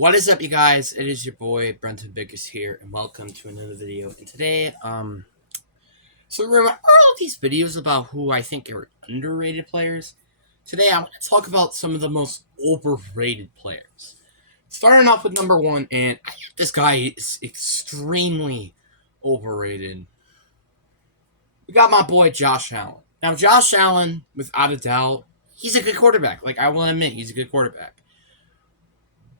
What is up, you guys? It is your boy Brenton Biggers here, and welcome to another video. And today, so remember all these videos about who I think are underrated players? Today, I want to talk about some of the most overrated players. Starting off with number one, and I think this guy is extremely overrated. We got my boy Josh Allen. Now, Josh Allen, without a doubt, he's a good quarterback. Like, I will admit, he's a good quarterback.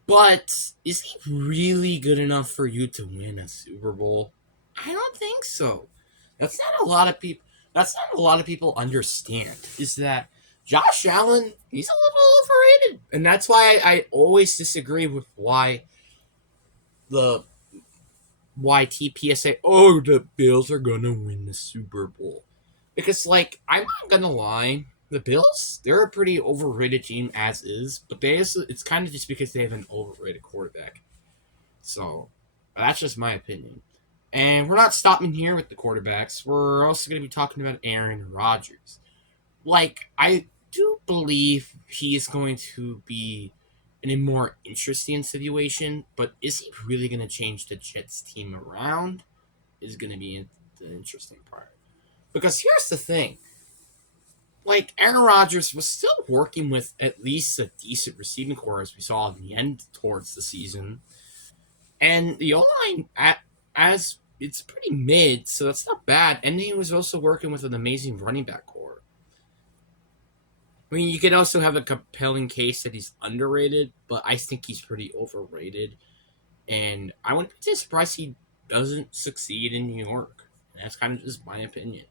But is he really good enough for you to win a Super Bowl? I don't think so. That's not a lot of people. That's not a lot of people understand. Is that Josh Allen? He's a little overrated, and that's why I always disagree with the why TPS say, "Oh, the Bills are gonna win the Super Bowl," because I'm not gonna lie. The Bills, they're a pretty overrated team as is, but it's kind of just because they have an overrated quarterback. So that's just my opinion. And we're not stopping here with the quarterbacks. We're also going to be talking about Aaron Rodgers. I do believe he is going to be in a more interesting situation, but is he really going to change the Jets team around? Is going to be the interesting part. Because here's the thing. Aaron Rodgers was still working with at least a decent receiving core as we saw in the end towards the season. And the O-line, as it's pretty mid, so that's not bad. And he was also working with an amazing running back core. I mean, you could also have a compelling case that he's underrated, but I think he's pretty overrated. And I wouldn't be too surprised he doesn't succeed in New York. That's kind of just my opinion.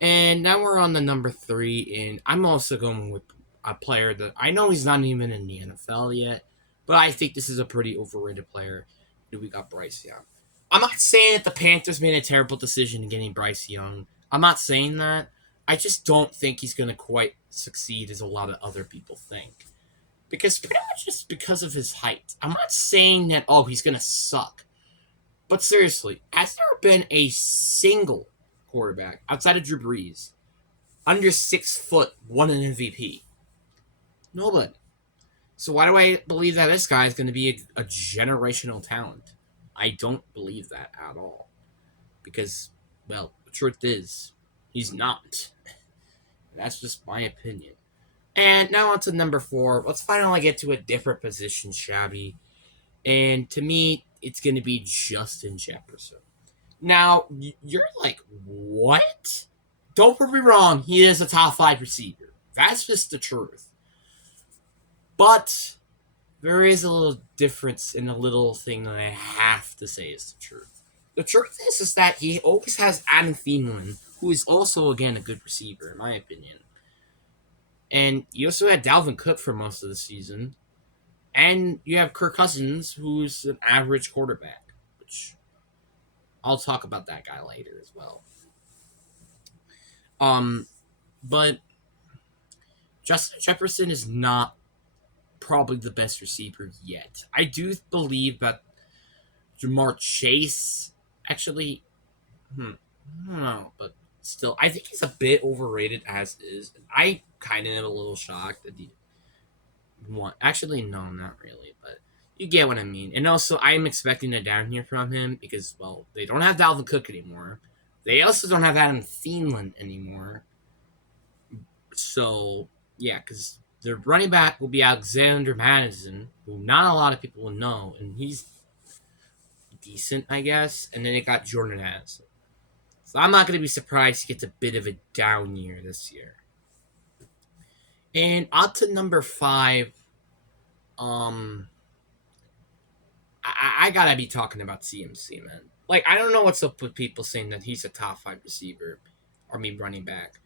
And now we're on the number 3, and I'm also going with a player that I know he's not even in the NFL yet, but I think this is a pretty overrated player. We got Bryce Young. I'm not saying that the Panthers made a terrible decision in getting Bryce Young. I'm not saying that. I just don't think he's going to quite succeed as a lot of other people think. Because pretty much just because of his height. I'm not saying that, he's going to suck. But seriously, has there been a single quarterback outside of Drew Brees under 6 foot won an MVP? Nobody. So why do I believe that this guy is going to be a generational talent? I don't believe that at all. Because, well, the truth is, he's not. That's just my opinion. And now on to number 4. Let's finally get to a different position, Shabby. And to me, it's going to be Justin Jefferson. Now, you're like, what? Don't get me wrong, he is a top 5 receiver. That's just the truth. But there is a little difference in a little thing that I have to say is the truth. The truth is that he always has Adam Thielen, who is also, again, a good receiver, in my opinion. And you also had Dalvin Cook for most of the season. And you have Kirk Cousins, who's an average quarterback, which I'll talk about that guy later as well. But Justin Jefferson is not probably the best receiver yet. I do believe that Jamar Chase actually, I don't know, but still, I think he's a bit overrated as is. I kind of am a little shocked that he won. Actually, no, not really, but you get what I mean. And also, I'm expecting a down here from him because, well, they don't have Dalvin Cook anymore. They also don't have Adam Thielen anymore. So, yeah, because their running back will be Alexander Madison, who not a lot of people will know, and he's decent, I guess. And then they got Jordan Addison. So I'm not going to be surprised he gets a bit of a down year this year. And on to number 5. I gotta be talking about CMC, man. I don't know what's up with people saying that he's a top 5 receiver, running back.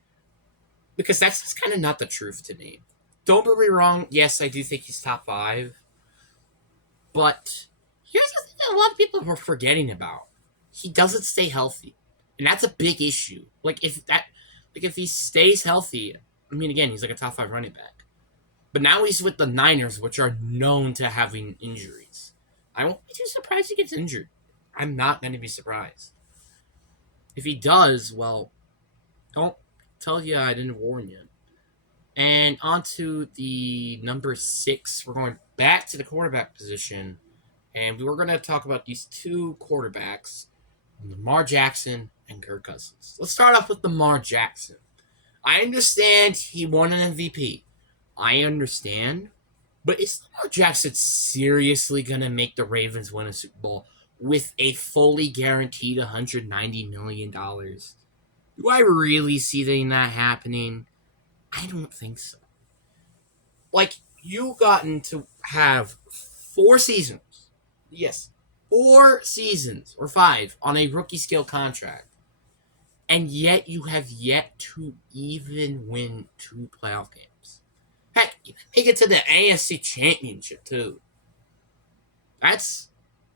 Because that's just kind of not the truth to me. Don't get me wrong, yes, I do think he's top 5. But here's the thing that a lot of people are forgetting about. He doesn't stay healthy. And that's a big issue. If he stays healthy, again, he's like a top 5 running back. But now he's with the Niners, which are known to having injuries. I won't be too surprised he gets injured. I'm not going to be surprised. If he does, well, don't tell you I didn't warn you. And on to the number 6. We're going back to the quarterback position. And we were going to talk about these two quarterbacks, Lamar Jackson and Kirk Cousins. Let's start off with Lamar Jackson. I understand he won an MVP. I understand. But is Lamar Jackson seriously going to make the Ravens win a Super Bowl with a fully guaranteed $190 million? Do I really see that happening? I don't think so. Like, you gotten to have 4 seasons. Yes, 4 seasons or 5 on a rookie scale contract. And yet you have yet to even win 2 playoff games. Heck, you make it to the AFC Championship, too. That's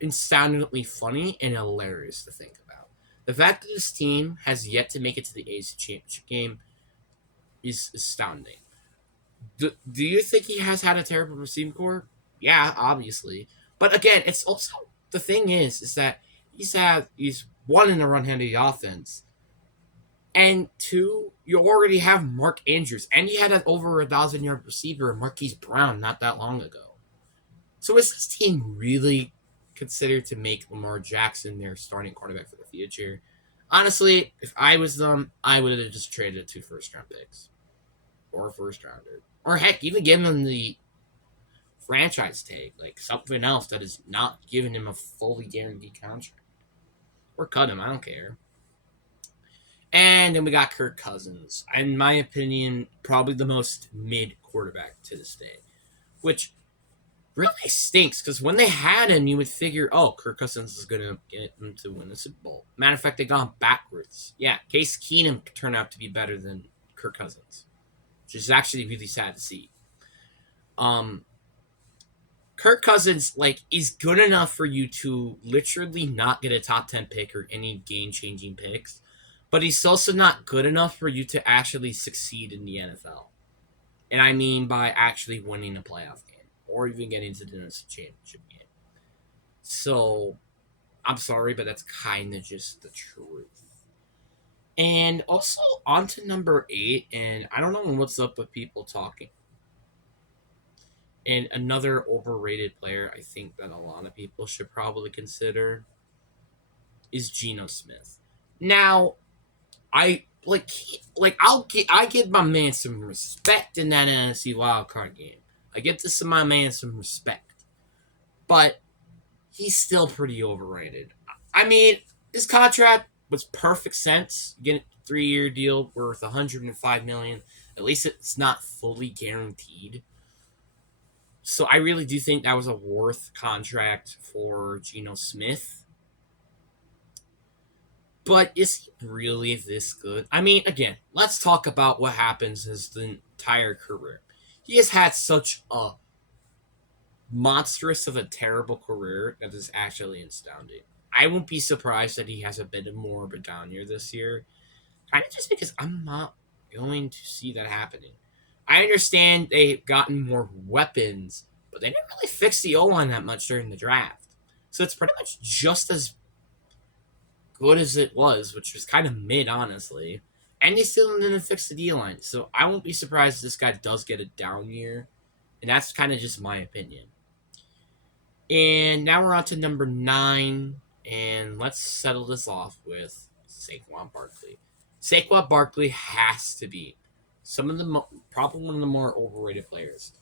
astoundingly funny and hilarious to think about. The fact that this team has yet to make it to the AFC Championship game is astounding. Do you think he has had a terrible receiving core? Yeah, obviously. But again, it's also the thing is that he's one in the run heavy offense, and two, you already have Mark Andrews, and he had an over 1,000-yard receiver, Marquise Brown, not that long ago. So is this team really considered to make Lamar Jackson their starting quarterback for the future? Honestly, if I was them, I would have just traded 2 first-round picks or a first rounder, or heck, even give him the franchise tag, like something else that is not giving him a fully guaranteed contract, or cut him. I don't care. And then we got Kirk Cousins. In my opinion, probably the most mid quarterback to this day, which really stinks because when they had him, you would figure, oh, Kirk Cousins is going to get him to win the Super Bowl. Matter of fact, they gone backwards. Yeah, Case Keenum turned out to be better than Kirk Cousins, which is actually really sad to see. Um, Kirk Cousins is good enough for you to literally not get a top 10 pick or any game changing picks, but he's also not good enough for you to actually succeed in the NFL. And I mean by actually winning a playoff game or even getting to the NFC Championship game. So I'm sorry, but that's kind of just the truth. And also on to number 8, and I don't know what's up with people talking. And another overrated player I think that a lot of people should probably consider is Geno Smith. Now, I give my man some respect in that NFC wildcard game. I give this my man some respect. But he's still pretty overrated. I mean, his contract was perfect sense. You get a 3-year deal worth $105 million. At least it's not fully guaranteed. So I really do think that was a worth contract for Geno Smith. But is he really this good? I mean, again, let's talk about what happens as the entire career. He has had such a monstrous of a terrible career that is actually astounding. I won't be surprised that he has a bit more of a down year this year. Kind of just because I'm not going to see that happening. I understand they've gotten more weapons, but they didn't really fix the O-line that much during the draft. So it's pretty much just as good as it was, which was kind of mid, honestly. And they still didn't fix the D-line. So I won't be surprised if this guy does get a down year. And that's kind of just my opinion. And now we're on to number 9. And let's settle this off with Saquon Barkley. Saquon Barkley has to be probably one of the more overrated players.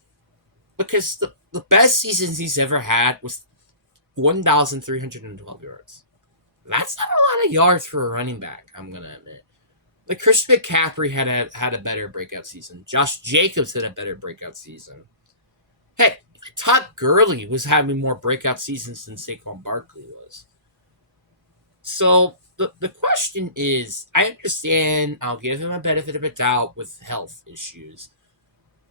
Because the best seasons he's ever had was 1,312 yards. That's not a lot of yards for a running back, I'm going to admit. Like, Christian McCaffrey had a better breakout season. Josh Jacobs had a better breakout season. Heck, Todd Gurley was having more breakout seasons than Saquon Barkley was. So, the question is, I understand I'll give him a benefit of a doubt with health issues.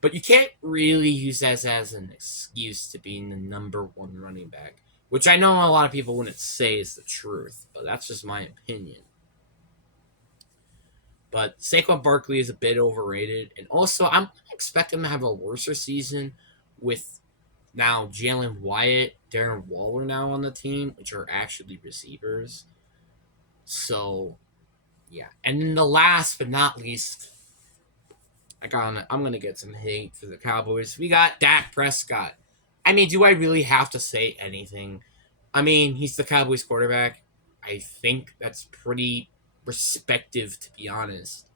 But you can't really use that as an excuse to being the number 1 running back. Which I know a lot of people wouldn't say is the truth, but that's just my opinion. But Saquon Barkley is a bit overrated. And also, I'm expecting him to have a worse season with now Jalen Wyatt, Darren Waller now on the team, which are actually receivers. So, yeah. And then the last but not least, I'm gonna get some hate for the Cowboys. We got Dak Prescott. I mean, do I really have to say anything? I mean, he's the Cowboys quarterback. I think that's pretty respective, to be honest.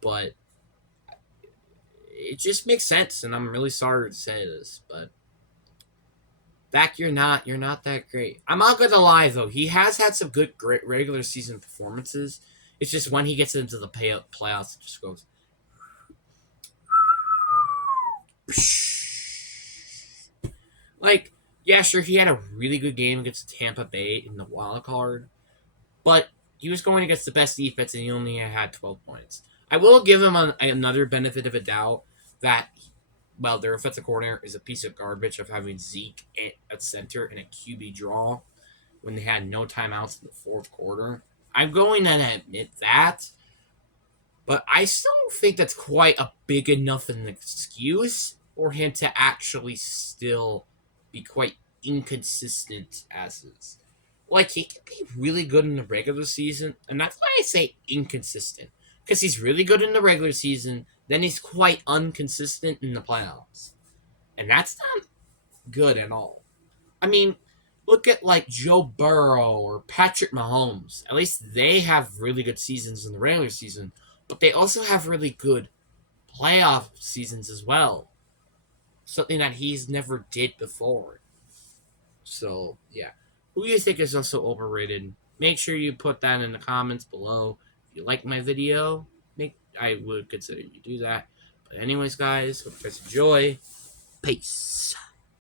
But it just makes sense, and I'm really sorry to say this, but Dak, you're not that great. I'm not gonna lie though, he has had some good, great regular season performances. It's just when he gets into the playoffs, it just goes. Like, yeah, sure, he had a really good game against Tampa Bay in the wild card, but he was going against the best defense and he only had 12 points. I will give him another benefit of a doubt that, well, their offensive coordinator is a piece of garbage of having Zeke at center and a QB draw when they had no timeouts in the fourth quarter. I'm going to admit that, but I still don't think that's quite a big enough an excuse for him to actually still be quite inconsistent as is. Like, he can be really good in the regular season, and that's why I say inconsistent. Because he's really good in the regular season, then he's quite inconsistent in the playoffs. And that's not good at all. I mean, look at like Joe Burrow or Patrick Mahomes. At least they have really good seasons in the regular season, but they also have really good playoff seasons as well. Something that he's never did before. So, yeah. Who do you think is also overrated? Make sure you put that in the comments below. If you like my video, I would consider you do that. But anyways, guys, hope you guys enjoy. Peace.